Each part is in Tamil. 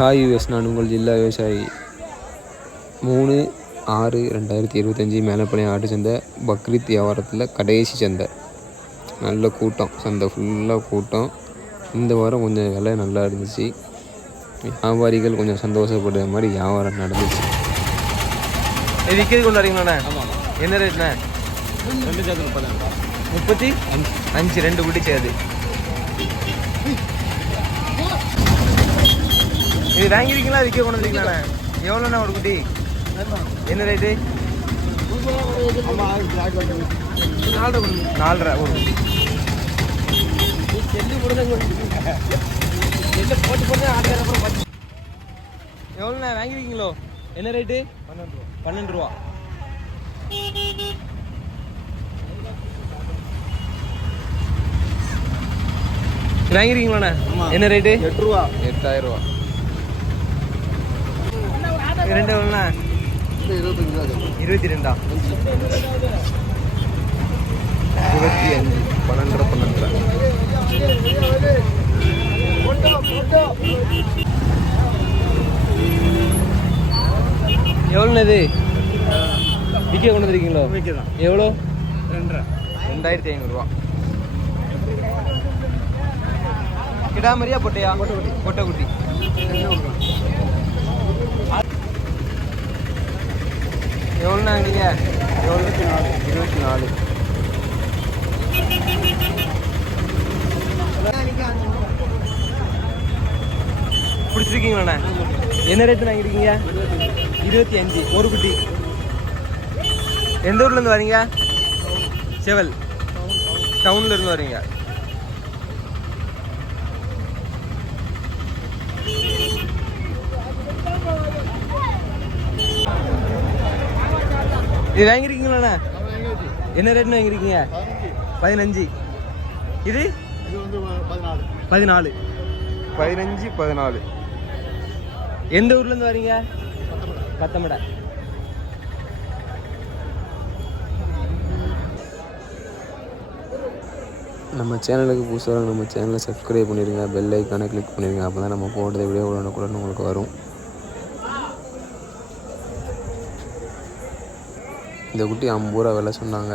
ஹாய் யூஎஸ் நான் உங்கள் ஜில்லா விவசாயி. மூணு ஆறு ரெண்டாயிரத்தி இருபத்தஞ்சி மேலப்பாளையம் ஆட்டு சந்தை பக்ரீத் வியாபாரத்தில் கடைசி சந்தை. நல்ல கூட்டம் சந்தை ஃபுல்லாக கூட்டம். இந்த வாரம் கொஞ்சம் விலை நல்லா இருந்துச்சு. வியாபாரிகள் கொஞ்சம் சந்தோஷப்படுற மாதிரி வியாபாரம் நடந்துச்சு. இது விற்கிறது கொண்டு வரீங்களாண்ணே என்ன ரேட்ண்ணே முப்பத்தி? அஞ்சு. ரெண்டு குட்டி இது வாங்கிருக்கீங்களா விற்க கொண்டு வந்தீங்களாண்ணே எவ்வளோண்ணா ஒரு குட்டி? என்ன ரேட்டு நாலரை ஒரு எவ்வளோண்ணா வாங்கிருக்கீங்களோ என்ன ரேட்டு பன்னெண்டு ரூபா. பன்னெண்டு ரூபா வாங்கிருக்கீங்களாண்ணே என்ன ரேட்டு எட்டு ரூபா. எட்டாயிரம் ரூபா. ரெண்டு எவ்வளோண்ணா இருபத்தி ரெண்டா இருபத்தி அஞ்சு பன்னெண்டரை பன்னெண்டரை. எவ்வளோண்ணா இது விற்க கொண்டு வந்திருக்கீங்களோ? எவ்வளோ? ரெண்டரை. ரெண்டாயிரத்தி ஐநூறுரூவா கிடாமரியா பொட்டையா? பொட்டை குட்டி எவ்வளோண்ணா வாங்கினீங்க இருபத்தி நாலு. இருபத்தி நாலு. பிடிச்சிருக்கீங்களாண்ணா? என்ன ரேட்டு வாங்கிருக்கீங்க இருபத்தி அஞ்சு. ஒரு குட்டி. எந்த ஊர்லேருந்து வரீங்க? செவல். டவுன்ல இருந்து வரீங்க. இது வாங்கிருக்கீங்களாண்ணா? என்ன ரேட்னு வாங்கிருக்கீங்க? பதினஞ்சு. இது? பதினாலு. பதினாலு பதினஞ்சு பதினாலு எந்த ஊர்லேருந்து வரீங்க? பத்தமடை. நம்ம சேனலுக்கு புதுசாக நம்ம சேனலை சப்ஸ்கிரைப் பண்ணிடுங்க பெல் ஐக்கானை கிளிக் பண்ணிடுங்க அப்போ தான் நம்ம போடுறத வீடியோ உடனுக்குடன் உங்களுக்கு வரும். இந்த குட்டி ஐம்பது ரூபா விலை சொன்னாங்க.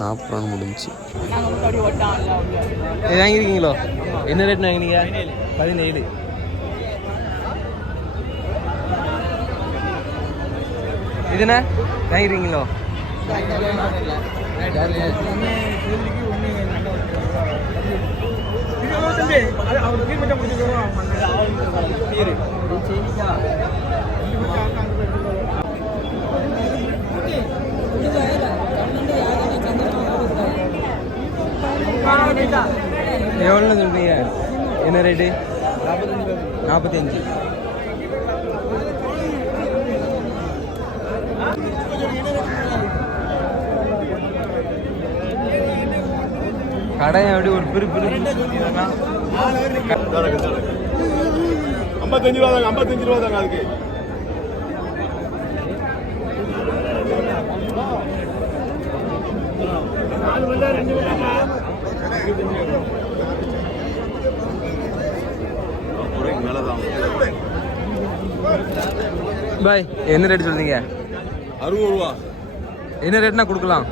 நாற்பது ரூபான்னு முடிஞ்சுச்சு. இது வாங்கிருக்கீங்களோ என்ன ரேட் வாங்கினீங்க? பதினேழு. இதுண்ணே வாங்கிருக்கீங்களோ எவ்வளோ சொல்றீங்க? என்ன ரேட்டு நாற்பத்தஞ்சு கடை அப்படி ஒரு பிரி பிரி. ஐம்பத்தஞ்சு ரூபா தாங்க ஐம்பத்தஞ்சு ரூபா தாங்க அதுக்கு. பாய் என்ன ரேட் சொல்றீங்க? அறுபது ரூபா. என்ன ரேட்னா கொடுக்கலாம்?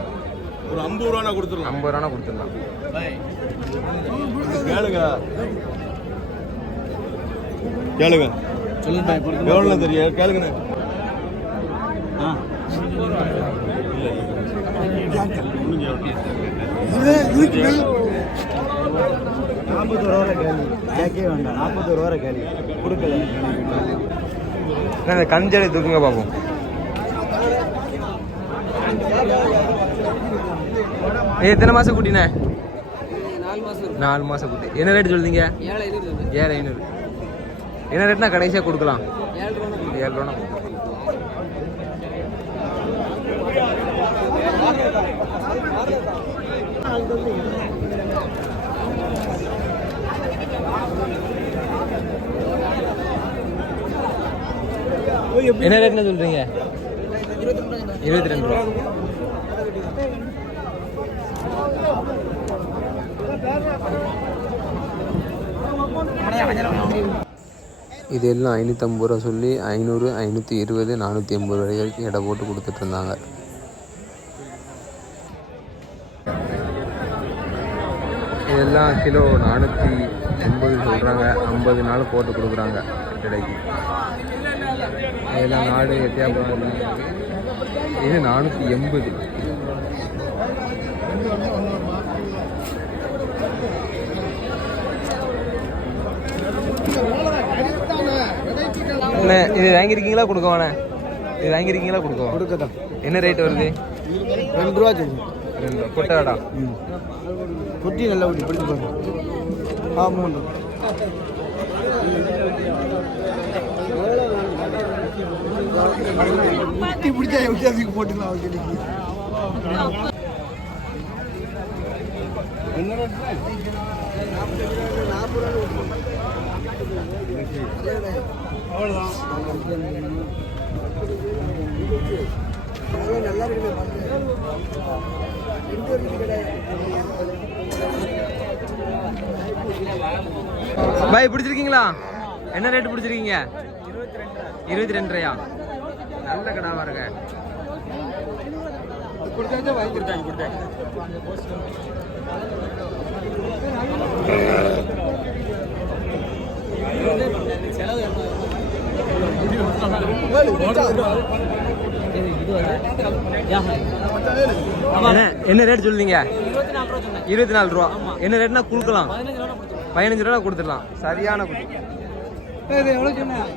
ஒரு ஐம்பது ரூபா கொடுத்துடலாம். ஐம்பது ரூபா கொடுத்துடலாம். கேளுங்க. கேளுங்க. சொல்லுங்க எவ்வளோ தெரியும் கேளுங்கண்ணே. நாற்பது ரூபா கேள்வி கேட்கவே வேண்டாம். நாற்பது ரூபா கேள்வி கொடுக்கல. இந்த கஞ்சடை தூக்குங்க பார்ப்போம் ஏய், எத்தனை மாசம் குட்டிண்ணே நாலு மாசம் குட்டி. என்ன ரேட் சொல்றீங்க? ஏழு ஐநூறு. என்ன ரேட்னா கடைசியாக கொடுக்கலாம். ஏழு ரூபா என்ன ரேட்னு சொல்றீங்க இருபத்தி ரெண்டு ரூபா. இது எல்லாம் ஐநூற்றம்பது ரூபா சொல்லி ஐநூறு ஐநூற்றி இருபது நானூற்றி எண்பது ரூபாய் வரைக்கும் எடை போட்டு கொடுத்துட்டு இருந்தாங்க. இதெல்லாம் கிலோ நானூற்றி எண்பது சொல்கிறாங்க ஐம்பது நாள் போட்டு கொடுக்குறாங்க கிடைக்கு. இதெல்லாம் நாடு எட்டியாபுரம் இது நானூற்றி எண்பது. அண்ணே இது வாங்கியிருக்கீங்களா? கொடுக்கவாண்ணே இது வாங்கியிருக்கீங்களா? கொடுக்கவா? கொடுக்கட்டும். என்ன ரேட் வருது? ரெண்டு ரூபா ரெண்டு கொட்டாடா? ம். குட்டி நல்லா குட்டி. பிடிச்சி பாருங்க. ஆ மூணு இப்படி பிடிச்சா எப்படி அதுக்கு போட்டுக்கலாம் அவங்களுக்கு நல்லா இருக்குது பாய் பிடிச்சிருக்கீங்களா? என்ன ரேட்டு பிடிச்சிருக்கீங்க? இருபத்தி ரெண்டு ரூபாயா நல்ல கடாவா இருக்க. என்ன என்ன ரேட் சொல்லுங்க இருபத்தி நாலு ரூபா என்ன ரேட்னா கொடுக்கலாம். பதினஞ்சு ரூபா கொடுத்துடலாம். சரியான குட்டி. எவ்வளோ சொன்னேன்?